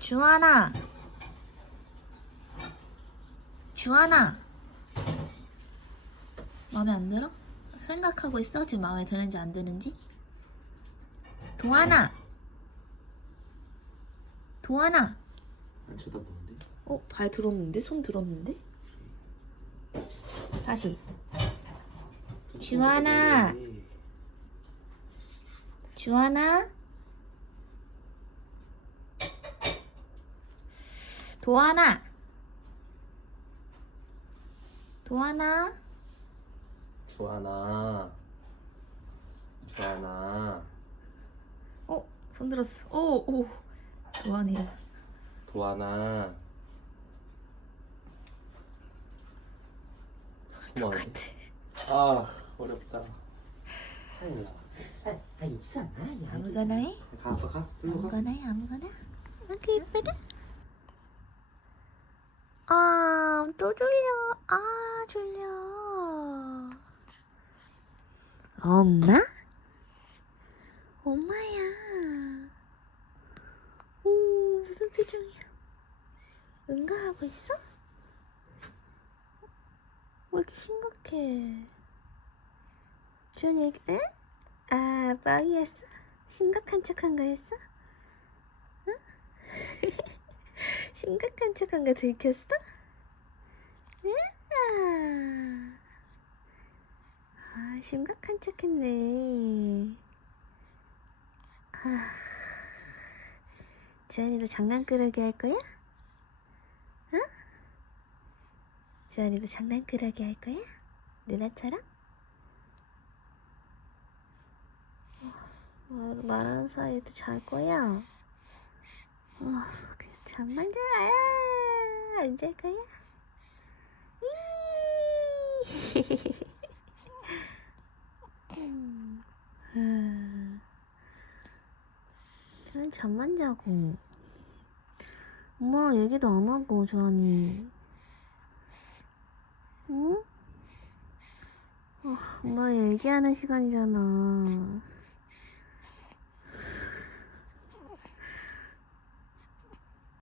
주하나 주하나 마음에 안 들어? 생각하고 있어? 지금 마음에 드는지 안 드는지? 도하나 도하나 안 쳐다보는데? 어? 발 들었는데? 손 들었는데? 다시 주하나. 주하나 도하나. 도하나. 주하나. 주하나. 어? 손 들었어. 오오. 도하나 도하나. 고마워 아 어렵다. 살라 살, 아 있잖아 아무거나 해? 가 아빠 가. 아무거나 해 아무거나. 이렇게 예쁘다 아 또 졸려 아 졸려 엄마? 엄마야 오 무슨 표정이야 응가하고 있어? 왜 이렇게 심각해 주연이 얘기 응? 아 빵이었어? 심각한 척한 거였어? 응? 심각한 척한 거 들켰어? 응? 아, 심각한 척 했네. 아, 주한이도 장난꾸러기 할 거야? 응? 주한이도 장난꾸러기 할 거야? 누나처럼? 말, 말하는 사이에도 잘 거야? 아, 그냥 잠만 자야. 안잘 거야? 그냥 잠만 자고. 엄마랑 얘기도 안 하고, 조한이. 응? 아, 엄마 얘기하는 시간이잖아.